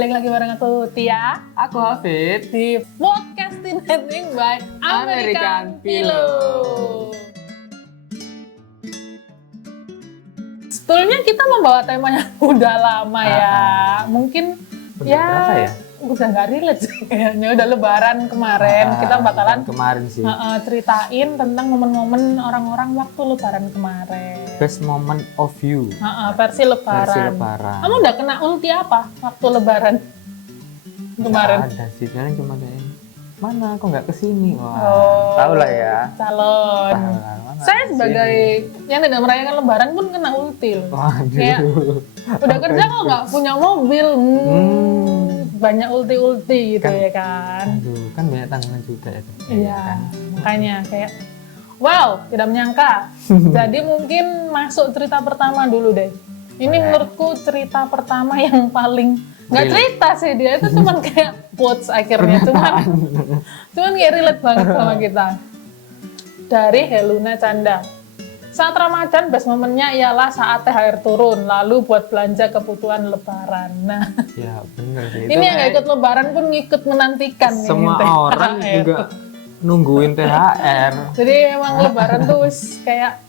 Balik lagi bareng aku Tia Aku Hafid di Podcasting Netting by American Pillow. Sebetulnya kita membawa tema yang udah lama ya. Mungkin berapa ya? Udah nggak relate sih kayaknya. Udah lebaran kemarin kita bakalan kemarin sih ceritain tentang momen-momen orang-orang waktu lebaran kemarin. best moment of you. Versi lebaran. Kamu udah kena ulti apa waktu lebaran kemarin? Nggak ada sih, sekarang cuma kayak mana aku nggak kesini. Wah, tahu lah ya. Calon. Saya sebagai yang tidak merayakan lebaran pun kena ulti loh. Kayak udah kerja kok nggak punya mobil. Banyak ulti-ulti gitu kan, ya kan. Aduh, kan banyak tanggungan juga itu. Iya, kan? Makanya kayak wow, tidak menyangka. Jadi mungkin masuk cerita pertama dulu deh. Ini menurutku cerita pertama yang paling nggak cerita sih, dia itu cuman kayak quotes akhirnya, cuman kayak relate banget sama kita. Dari Heluna Canda. Saat Ramadan, best momennya ialah saat THR turun, lalu buat belanja kebutuhan lebaran. Nah, ya bener sih. Ini yang nggak ikut lebaran pun ngikut menantikan. Semua orang juga nungguin THR. Jadi emang lebaran tuh kayak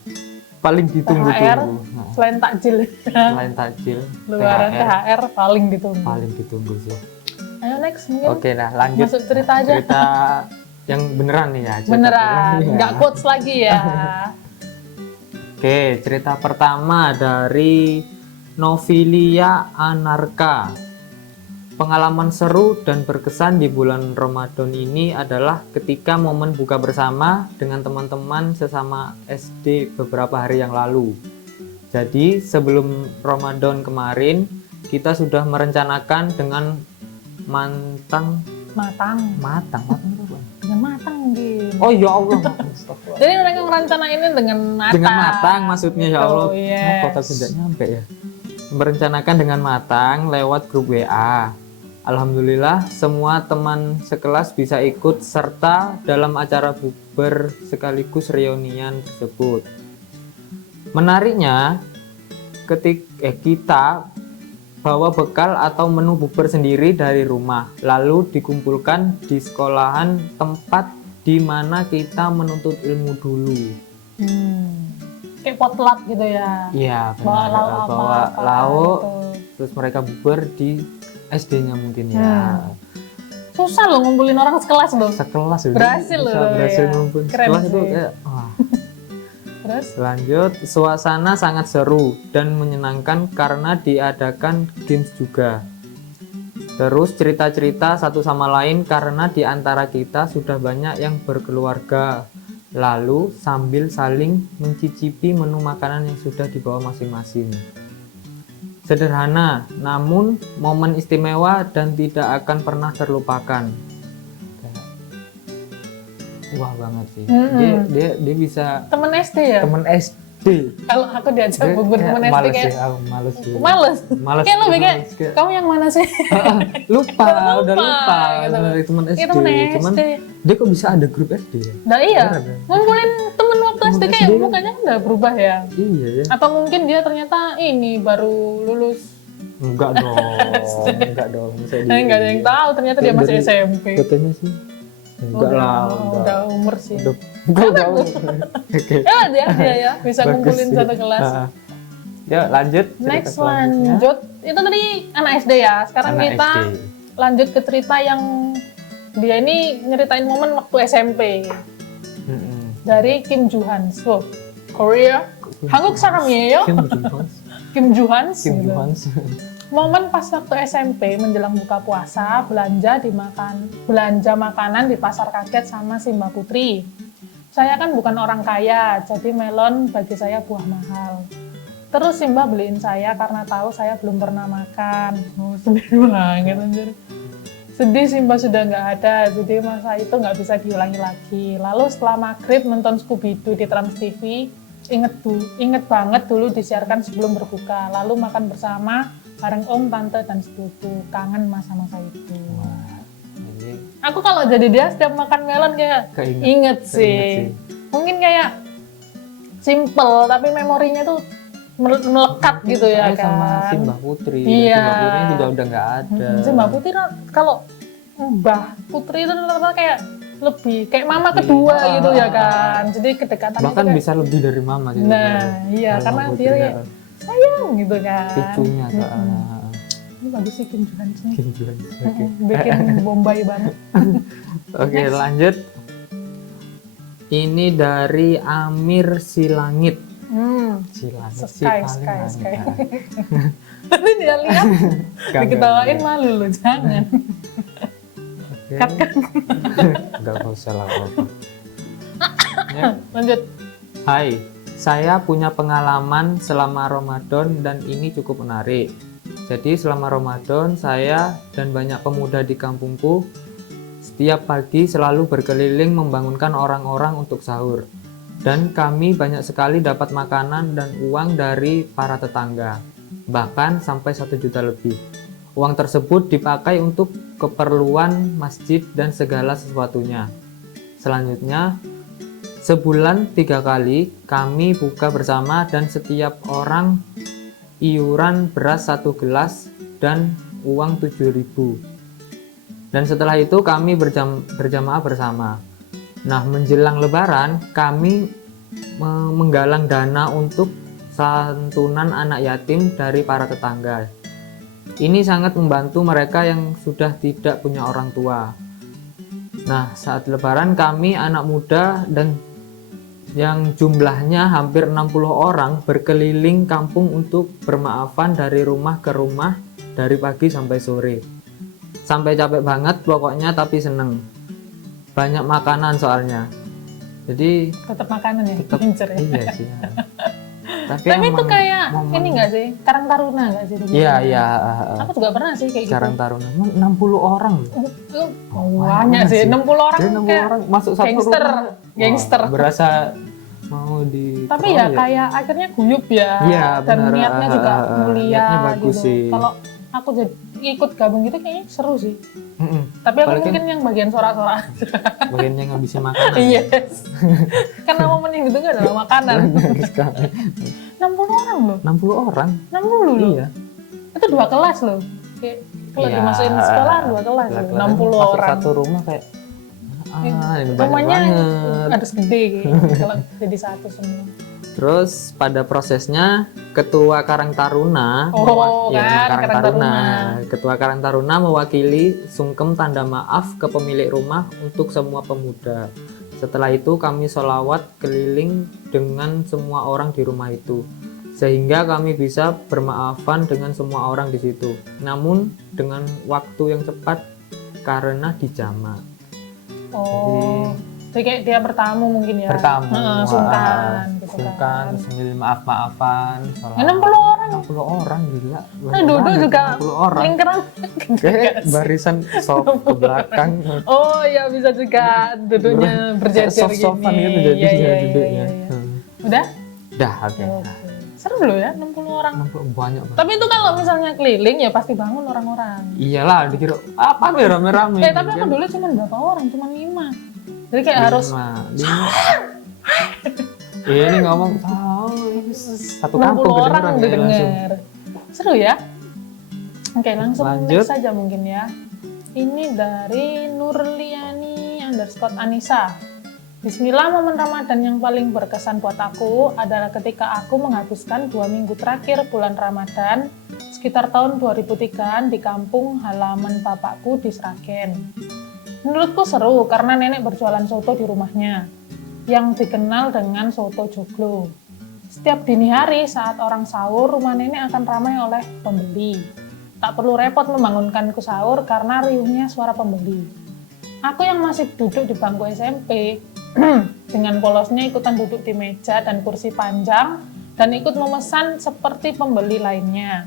paling ditunggu-tunggu. Selain takjil. Lebaran THR paling ditunggu. Paling ditunggu sih. Ayo next mungkin. Oke, nah lanjut. Masuk cerita aja. Cerita yang beneran nih ya. Beneran, nggak quotes lagi ya. Oke, cerita pertama dari Novilia Anarka. Pengalaman seru dan berkesan di bulan Ramadan ini adalah ketika momen buka bersama dengan teman-teman sesama SD beberapa hari yang lalu. Jadi sebelum Ramadan kemarin, kita sudah merencanakan dengan matang mungkin. Oh ya Allah. Jadi mereka merencanain ini dengan matang. Dengan matang maksudnya ya Allah. Yes. Kok tidak nyampe ya. Merencanakan dengan matang lewat grup WA. Alhamdulillah semua teman sekelas bisa ikut serta dalam acara bukber sekaligus reunian tersebut. Menariknya kita bawa bekal atau menu bukber sendiri dari rumah, lalu dikumpulkan di sekolahan tempat di mana kita menuntut ilmu dulu. Kayak potluck gitu ya? Iya, benar. Bawa lauk, gitu. Terus mereka bukber di SD-nya mungkin ya. Susah loh ngumpulin orang sekelas loh. Sekelas loh. Berhasil loh. Berhasil ngumpulin sekelas itu kayak wah. Terus? Lanjut, suasana sangat seru dan menyenangkan karena diadakan games juga. Terus cerita-cerita satu sama lain karena di antara kita sudah banyak yang berkeluarga. Lalu sambil saling mencicipi menu makanan yang sudah dibawa masing-masing. Sederhana, namun momen istimewa dan tidak akan pernah terlupakan. Wah banget sih. Dia bisa temen SD ya? Temen SD. Kalau aku diajak bubur temen SD kayak males. Kayak lebih kayak kamu yang mana sih? lupa gitu. Dari temen SD. Cuman dia kok bisa ada grup SD ya? Nah iya, ngumpulin temen waktu SD kayak mukanya udah berubah ya? Iya ya. Atau mungkin dia ternyata ini baru lulus. Enggak dong. Enggak ada yang tahu ternyata dia masih SMP. Katanya sih. Enggak lah, udah umur sih. Udah umur. Oke. Ya dia ya bisa ngumpulin satu kelas. Ya lanjut. Next lanjut. Itu tadi anak SD ya. Sekarang kita lanjut ke cerita yang dia ini nyeritain momen waktu SMP. Dari Kim Juhan. So, Korea. 한국 사람이에요? Kim Juhan. Momen pas waktu SMP menjelang buka puasa, belanja makanan di pasar kaget sama Simba Putri. Saya kan bukan orang kaya, jadi melon bagi saya buah mahal. Terus Simba beliin saya karena tahu saya belum pernah makan. Sedih banget anjir. Sedih Simba sudah nggak ada, jadi masa itu nggak bisa diulangi lagi. Lalu setelah maghrib nonton Scooby-Doo di Trans TV, inget banget dulu disiarkan sebelum berbuka. Lalu makan bersama bareng om, tante, dan sepupu. Kangen masa-masa itu. Wah, aku kalau jadi dia setiap makan melon kayak inget sih. Mungkin kayak simple tapi memorinya tuh melekat gitu ya Saya sama si kan. Mbah Putri. Iya. Si Mbah Putri juga udah nggak ada. Si Mbak Putri kalau Mbah Putri itu ternyata kayak lebih kayak mama kedua gitu ya kan. Jadi kedekatan Bahkan itu kayak, bisa lebih dari mama gitu. nah iya Kalau karena Mbah dia Putri, kayak sayang gitu kan. cucunya soalnya. Ini bagus sih Kim Joo-han sih. Kim Joo-han. Oke. Bikin Bombay banget. Oke, lanjut. Ini dari Amir Silangit. Silangit sih Sky, paling Sky, langit. Sky. Tadi dia lihat Enggak, diketawain enggak. malu loh, jangan. Oke. Cut kan. Enggak usah lah apa. Ya. Lanjut. Hai, saya punya pengalaman selama Ramadan dan ini cukup menarik. Jadi selama Ramadan saya dan banyak pemuda di kampungku setiap pagi selalu berkeliling membangunkan orang-orang untuk sahur. Dan kami banyak sekali dapat makanan dan uang dari para tetangga, bahkan sampai 1 juta lebih. Uang tersebut dipakai untuk keperluan masjid dan segala sesuatunya. Selanjutnya, sebulan 3 kali kami buka bersama dan setiap orang iuran beras 1 gelas dan uang 7.000. Dan setelah itu kami berjamaah bersama. Nah, menjelang lebaran kami menggalang dana untuk santunan anak yatim dari para tetangga. Ini sangat membantu mereka yang sudah tidak punya orang tua. Nah, saat lebaran kami anak muda dan yang jumlahnya hampir 60 orang berkeliling kampung untuk bermaafan dari rumah ke rumah dari pagi sampai sore. Sampai capek banget pokoknya tapi seneng. Banyak makanan soalnya. Jadi Tetap makanan ya, tetap incer ya. iya sih. Ya. Tapi Tapi itu emang kayak momen- ini nggak sih, Karang Taruna nggak sih? Iya, iya. Aku juga pernah sih kayak Karang gitu. Taruna 60 orang. Banyak sih, 60 orang Jadi 60 kayak orang masuk satu gangster, rumah. gangster. Wah, berasa mau di Tapi ya kayak akhirnya guyup ya, Iya, dan benar, niatnya juga mulia niatnya bagus gitu. sih. Kalau aku jadi ikut gabung gitu kayaknya seru sih. Mm-mm. Tapi aku Apalagi mungkin yang bagian sorak-sorak. bagian yang ngabisin makanan. Yes. Karena momen yang ditunggu adalah makanan. Bagus sekali. 60 orang loh. 60 orang. 60 loh. Iya. Itu 2 kelas loh. Kayak kalau Iya. dimasukin sekolah 2 kelas loh. 60 Masuk orang. satu rumah kayak ini banyak Rumahnya banget. harus gede kayak kalau jadi satu semua. Terus pada prosesnya Ketua Karang Taruna, Oh, ya, kan, Karang Taruna. Ketua Karang Taruna mewakili sungkem tanda maaf ke pemilik rumah untuk semua pemuda. Setelah itu kami sholawat keliling dengan semua orang di rumah itu, sehingga kami bisa bermaafan dengan semua orang di situ. Namun dengan waktu yang cepat karena dijamak. Oh. Jadi kayak dia bertamu mungkin ya. Bertamu, Sungkan gitu sungkan, kan. sambil maaf-maafan. Ya, 60 orang. 60 orang gila. Nah, Dodo juga 60 orang. lingkaran. Kayak barisan soft ke belakang. Oh ya bisa juga duduknya berjajar gini. Soft-softan gitu jadi Iya, iya, duduknya. iya, iya. Udah? Dah, oke. Oke. Seru loh ya 60 orang. 60 banyak banget. Tapi itu kalau misalnya keliling ya pasti bangun orang-orang. Iyalah, dikira apa nih rame-rame. Tapi aku dulu cuma berapa orang? Cuma 5. Jadi kayak harus 5. Ini ngomong satu 60 kampung orang kedengeran ya langsung. didengar. Seru ya? Oke, langsung Lanjut. next saja mungkin ya. Ini dari Nurliani_Anissa. Bismillah, momen Ramadan yang paling berkesan buat aku adalah ketika aku menghabiskan 2 minggu terakhir bulan Ramadan sekitar tahun 2003 di kampung halaman bapakku di Sragen. Menurutku seru karena nenek berjualan soto di rumahnya yang dikenal dengan soto joglo. Setiap dini hari saat orang sahur, rumah nenek akan ramai oleh pembeli. Tak perlu repot membangunkanku sahur karena riuhnya suara pembeli. Aku yang masih duduk di bangku SMP, dengan polosnya ikutan duduk di meja dan kursi panjang dan ikut memesan seperti pembeli lainnya.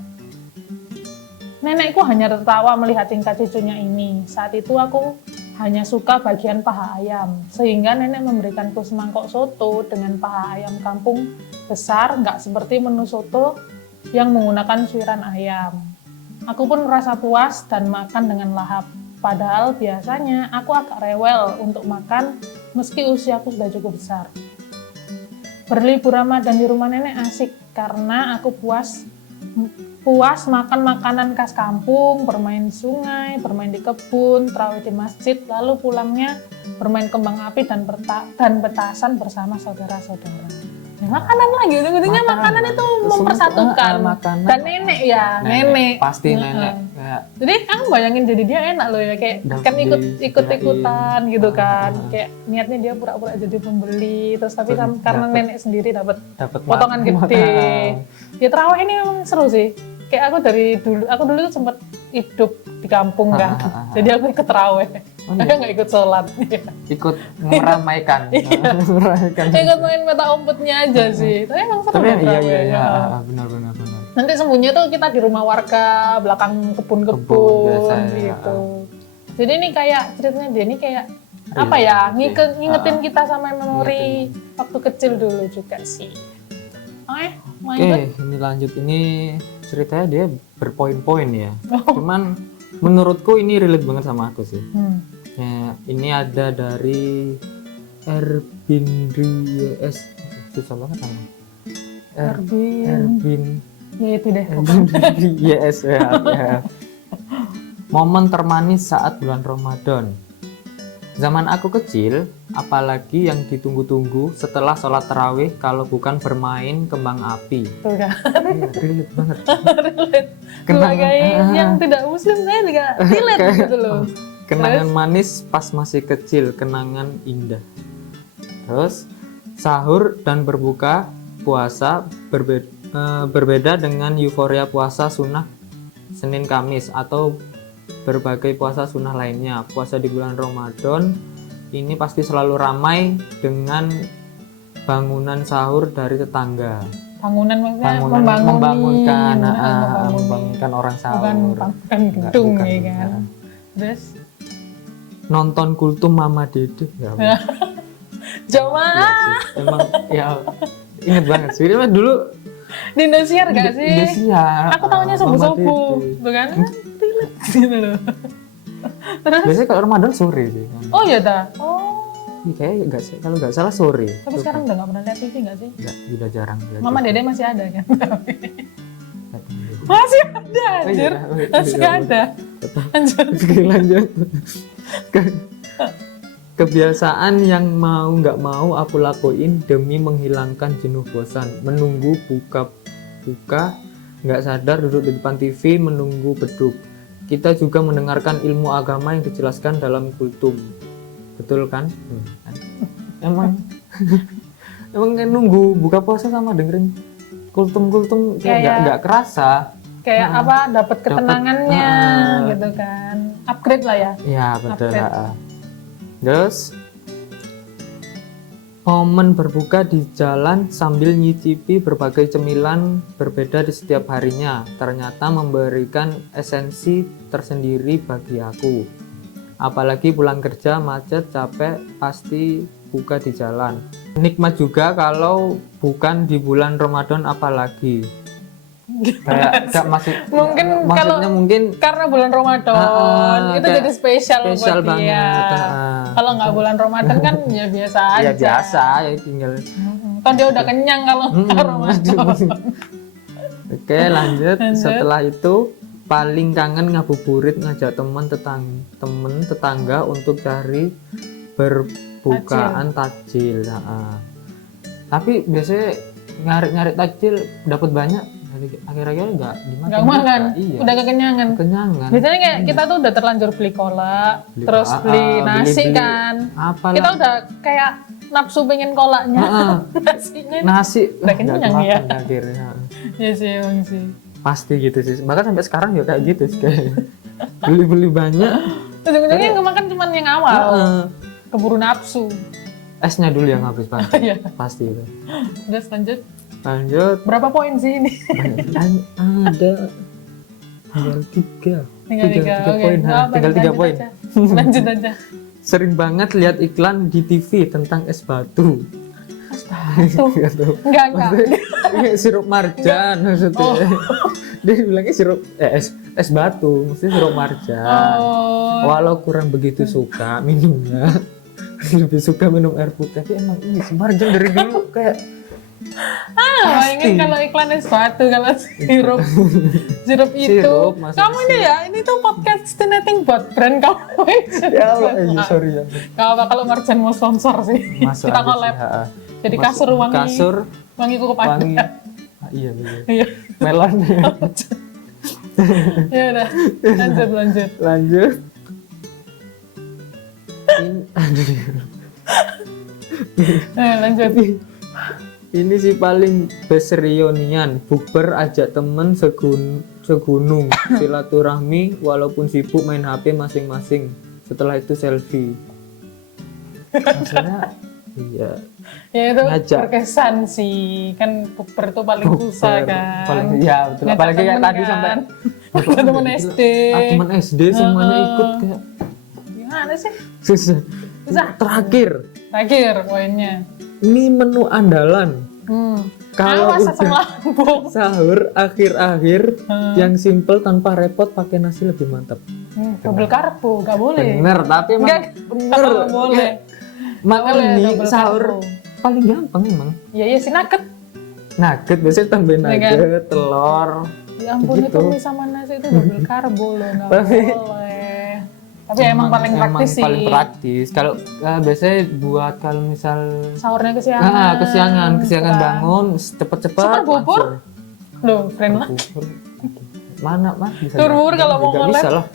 Nenekku hanya tertawa melihat tingkah cucunya ini. Saat itu aku hanya suka bagian paha ayam, sehingga nenek memberikanku semangkok soto dengan paha ayam kampung besar, nggak seperti menu soto yang menggunakan suiran ayam. Aku pun merasa puas dan makan dengan lahap. Padahal biasanya aku agak rewel untuk makan meski usiaku sudah cukup besar. Berlibur Ramadan di rumah nenek asik, karena aku puas makan makanan khas kampung, bermain sungai, bermain di kebun, terawih di masjid, lalu pulangnya bermain kembang api dan petasan bersama saudara-saudara. Ya, makanan lagi, ujung-ujungnya makanan itu mempersatukan. Makanan. Dan nenek ya, nenek. Pasti nenek. Ya. Jadi kamu bayangin jadi dia enak loh ya, kayak kan ikut-ikutan gitu kan. Kayak niatnya dia pura-pura jadi pembeli, terus tapi kan karena nenek sendiri dapat potongan gede. Ya terawih ini memang seru sih. Kayak aku dulu tuh sempat hidup di kampung kan. Jadi aku ikut terawih. Aku nggak ikut sholat. Ikut meramaikan. Ikut main peta umpetnya aja sih. Tapi emang seru. Iya, benar. Nanti sembunyi tuh kita di rumah warga, belakang kebun-kebun gitu. Jadi ini kayak ceritanya dia ini kayak apa ya, ngingetin kita sama memori waktu kecil dulu juga sih. Oke, ini lanjut. Ini ceritanya dia berpoin-poin ya. Cuman menurutku ini relate banget sama aku sih. Ya, ini ada dari Erbindries. Susah banget sama. Erbin. Ya itu deh. Yes, ya. Momen termanis saat bulan Ramadan. Zaman aku kecil, apalagi yang ditunggu-tunggu setelah sholat tarawih kalau bukan bermain kembang api. Tuh kan. Iya, relate banget. Relate. Sebagai yang tidak muslim saya juga relate gitu loh. Kenangan manis pas masih kecil, kenangan indah. Terus sahur dan berbuka puasa berbeda dengan euforia puasa sunnah Senin Kamis atau berbagai puasa sunnah lainnya. Puasa di bulan Ramadan ini pasti selalu ramai dengan bangunan sahur dari tetangga. Bangunan maksudnya membangunkan orang sahur. Bukan gedung ya kan. Terus nonton kultum Mama Dede ya. Jamaah. Emang ya inget banget sih. Emang dulu di Indosiar gak sih? Indosiar. Aku tahunya subuh-subuh. Bukan? Gitu loh. Terus? Biasanya kalau Ramadan sore sih. Oh iya dah. Oh. Iya kayaknya nggak sih, kalau nggak salah sore. Tapi sekarang udah nggak pernah lihat TV nggak sih? Nggak, udah jarang. Mama Dede masih ada kan? Masih ada, anjir. Masih ada. Lanjut. Kebiasaan yang mau nggak mau aku lakuin demi menghilangkan jenuh bosan. Menunggu buka nggak sadar duduk di depan TV menunggu beduk. Kita juga mendengarkan ilmu agama yang dijelaskan dalam kultum. Betul kan? Emang kan nunggu buka puasa sama dengerin kultum kayak nggak kerasa. Kayak apa? Dapat ketenangannya gitu kan. Upgrade lah ya. Iya betul. Terus momen berbuka di jalan sambil nyicipi berbagai cemilan berbeda di setiap harinya ternyata memberikan esensi tersendiri bagi aku. Apalagi pulang kerja macet capek pasti buka di jalan. Nikmat juga kalau bukan di bulan Ramadan apalagi. Kayak maksudnya mungkin karena bulan Ramadan itu jadi spesial buat banget. Dia. Kalau nggak bulan Ramadan kan ya biasa aja. Ya biasa ya tinggal. Kan dia udah kenyang kalau Ramadan. Oke lanjut. Setelah itu paling kangen ngabuburit ngajak temen tetangga untuk cari berbukaan takjil. Tapi biasanya nyari takjil dapat banyak. Akhir-akhirnya nggak makan. Iya. Udah kekenyangan. Biasanya kayak kita tuh udah terlanjur beli kolak, terus beli nasi kan. Apalah. Kita udah kayak nafsu pengen kolaknya. Nasi udah kenyang ya. Akhirnya. Ya sih emang sih. Pasti gitu sih. Bahkan sampai sekarang juga kayak gitu sih kayak beli banyak. Ujung-ujungnya yang kemakan cuma yang awal. Keburu nafsu. Esnya dulu yang habis pasti. Iya. Pasti itu. Terus lanjut. Berapa poin sih ini? Ada tinggal 3 poin. Tinggal 3 poin. Lanjut aja. Sering banget lihat iklan di TV tentang es batu. Es batu? Enggak. Sirup marjan maksudnya. Dia bilangnya sirup es batu, maksudnya sirup marjan. Walau kurang begitu suka minumnya, lebih suka minum air putih. Tapi emang ini marjan dari dulu kayak bayangin kalau iklan es batu, kalau sirup sirup itu. Sirup, masa Kamu ini ya, ini tuh podcast nothing but brand kamu. Ya Allah, sorry ya. Gak apa kalau Marjan mau sponsor sih. Masuk Kita aja collab. sih, ha. Jadi kasur wangi. Kasur Wangi kuku wangi. panda. Ah, iya betul. Iya. Melon. Ya udah, lanjut. Lanjut. Aduh. Lanjut. Ini sih paling best reunian, bukber ajak temen segunung, silaturahmi walaupun sibuk main HP masing-masing. Setelah itu selfie. Maksudnya iya. Ya itu Ngajak. berkesan sih, kan bukber tuh paling susah Bukber, kan. paling- ya betul. Ngajak Apalagi kayak temen tadi kan. sampai Ngajak temen SD. teman SD semuanya ikut kayak Gimana sih? susah. Susah. Terakhir, Poinnya. ini menu andalan. Kalau Awas udah asam lambung. sahur akhir-akhir yang simple tanpa repot pakai nasi lebih mantap. Double karbo, gak boleh. Bener, tapi emang Enggak, bener. boleh. Kayak makan boleh, mie double sahur karbo. paling gampang emang. Iya sih nugget. Nugget biasanya tambahin Iya kan? nugget, telur. Ya ampun Gitu. itu mie sama nasi itu double karbo loh, gak Tapi- boleh. Tapi emang paling praktis sih. Paling praktis. Kalau biasanya buat kalau misal Sahurnya kesiangan. kesiangan Kan. bangun cepet-cepet. Super bubur? Loh, keren lah. Bubur. Mana mah bisa. Super bubur kalau mau Nggak nge-lab. bisa lah.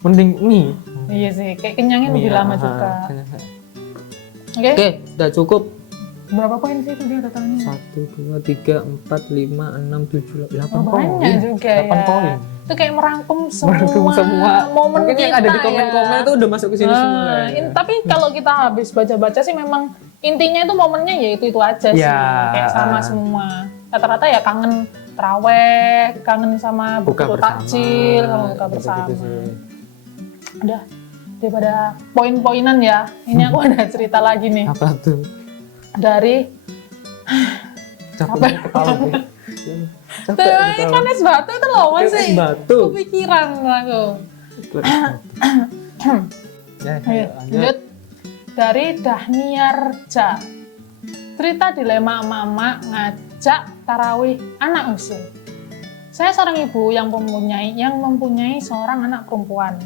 Mending mie. Iya sih, kayak kenyangnya lebih Mie, lama aha. juga. Oke, Oke, udah cukup. berapa poin sih itu dia totalnya? 1, 2, 3, 4, 5, 6, 7, 8 Oh, poin. banyak juga 8 ya. poin. Itu kayak merangkum semua, Merangkum semua momen mungkin kita yang ada di komen-komen ya. itu udah masuk ke sini semua. Nah, ya. tapi kalau kita habis baca-baca sih memang intinya itu momennya ya itu aja sih, Ya, kayak sama semua. Rata-rata ya kangen traweh, kangen sama Buka buku bersama, takjil, sama buka gitu-gitu bersama. sih. Udah, daripada poin-poinan ya, ini aku ada cerita lagi nih Apa tuh? dari Capeknya ketawa gue. Capek tuh ketawa. ikan es batu itu loh masih Es batu. kepikiran aku. Ya, Ayo, lanjut. lanjut. Dari Dahnia Reja. Cerita dilema emak-emak ngajak tarawih anak usil. Saya seorang ibu yang mempunyai seorang anak perempuan.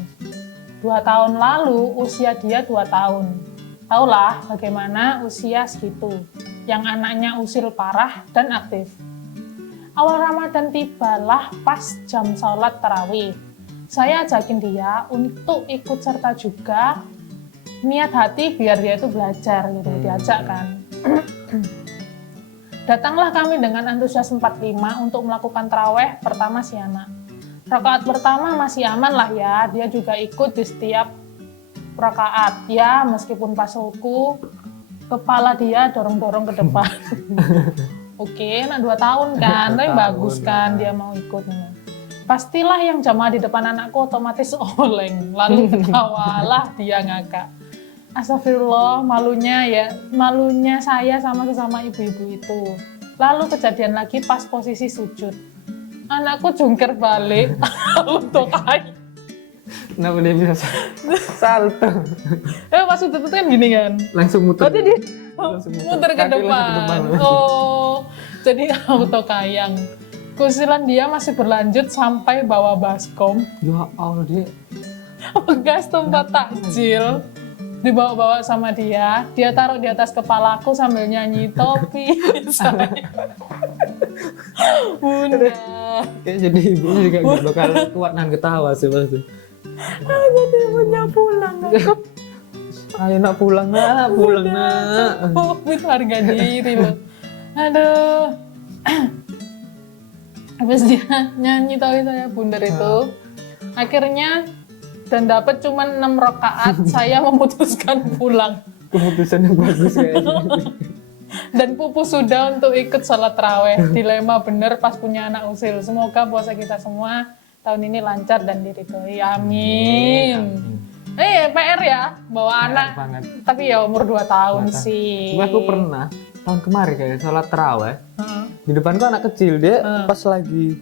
2 tahun lalu usia dia 2 tahun. Taulah bagaimana usia segitu, yang anaknya usil parah dan aktif. Awal Ramadan tibalah pas jam sholat tarawih. Saya ajakin dia untuk ikut serta juga, niat hati biar dia itu belajar gitu, diajak kan. Datanglah kami dengan antusias 45 untuk melakukan taraweh pertama si anak. Rakaat pertama masih aman lah ya, dia juga ikut di setiap rakaat. Ya, meskipun pas ruku, kepala dia dorong-dorong ke depan. Oke, anak 2 tahun kan, 2 tapi tahun, bagus kan dia mau ikut. Pastilah yang jamaah di depan anakku otomatis oleng, lalu ketawalah dia ngakak. Astagfirullah, malunya saya sama sesama ibu-ibu itu. Lalu kejadian lagi pas posisi sujud. Anakku jungkir balik, lalu tokai. Kenapa dia bisa salto? Pas sujud itu kan gini kan. Langsung muter. Berarti dia Langsung muter ke Kaki langsung depan. Oh, jadi auto kayang. Kusilan dia masih berlanjut sampai bawa baskom. Ya Allah, dia Bekas tempat takjil dibawa-bawa sama dia taruh di atas kepalaku sambil nyanyi topi saya bunda. kayak jadi ibunya juga gak bakal kuat nahan ketawa sih pasti. Jadi ibunya pulang aku Ayo nak pulang nak, pulang nak. itu harga diri loh. Aduh. Habis dia nyanyi topi saya bundar itu, akhirnya dan dapat cuma 6 rakaat, saya memutuskan pulang. Keputusan yang bagus kayaknya. Dan pupus sudah untuk ikut sholat taraweh. Dilema bener pas punya anak usil. Semoga puasa kita semua tahun ini lancar dan diridhoi. Amin. PR ya, bawa anak. Banget. Tapi ya umur 2 tahun 2 tahun. sih. Gue aku pernah tahun kemarin kayak sholat taraweh. Heeh. Di depanku anak kecil dia pas lagi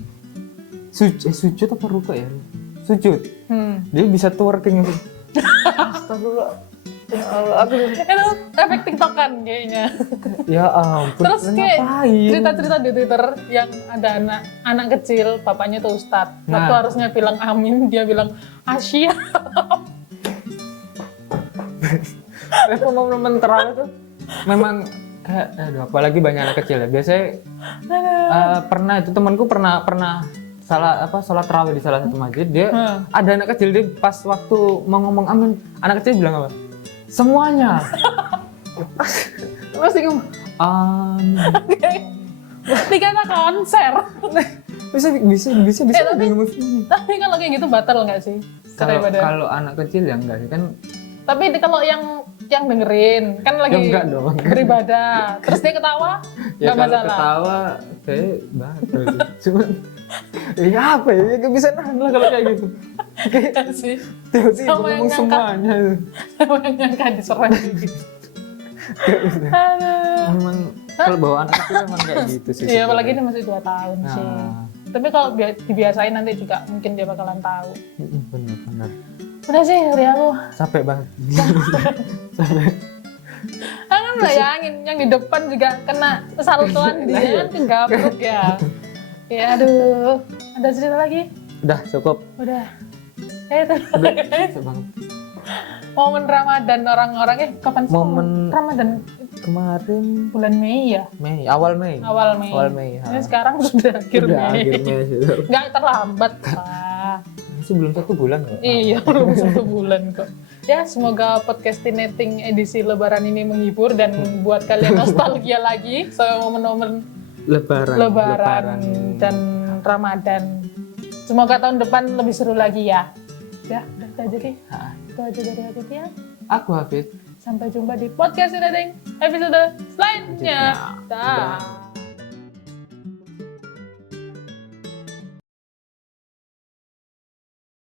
sujud apa ruku ya? Sujud. Dia bisa twerking gitu. Astagfirullah. Ya Allah, aku Itu efek tiktokan kayaknya. ya ampun. Terus kayak ngapain? cerita-cerita di Twitter yang ada anak kecil, bapaknya tuh ustadz. Waktu Nah. harusnya bilang amin, dia bilang Asia. Momen-momen terawih tuh memang kayak aduh, apalagi banyak anak kecil ya. Biasanya pernah itu temanku pernah sholat tarawih di salah satu masjid. Dia ada anak kecil, dia pas waktu mau ngomong amin, anak kecil bilang apa? Semuanya. Pasti ngomong amin. Dikata konser. Bisa tapi- ngomong semuanya. Tapi kalau kayak gitu batal nggak sih? Daripada- Kalau anak kecil ya enggak sih kan. Tapi kalau yang dengerin kan lagi Ya enggak dong. beribadah, terus dia ketawa, Ya nggak kalau masalah. ketawa kayak batal sih. Cuman ya apa ya, gak bisa nahan lah kalau kayak gitu. Kayak Kan sih, tiba-tiba Sama yang ngomong ngangkat. semuanya. sama yang ngangkat diserang gitu. Gak bisa. Aduh. Memang kalau bawa anak kecil memang kayak gitu sih. Iya, apalagi ini masih 2 tahun sih. Nah, Tapi kalau dibiasain nanti juga mungkin dia bakalan tahu. benar. Udah sih dari aku. Capek banget. Capek. Aku kan bayangin yang di depan juga kena saltuan dia kan kegaplok ya. Ya aduh, ada cerita lagi? Udah cukup. Udah. Itu Capek banget. momen Ramadan orang-orang kapan sih Momen- Ramadan? Kemarin Bulan Mei ya? awal Mei. Awal Mei. Awal Mei. Ini sekarang sudah akhir Udah Mei. akhir Mei sudah. Nggak terlambat lah. Masih belum 1 bulan kok. Iya, belum 1 bulan kok. Ya, semoga podcastinating edisi Lebaran ini menghibur dan buat kalian nostalgia lagi sama momen-momen Lebaran dan Ramadan. Semoga tahun depan lebih seru lagi ya. Ya, udah itu aja deh. Ha, Itu aja dari aku ya. Aku Hafid. Sampai jumpa di podcast episode selanjutnya. Dah.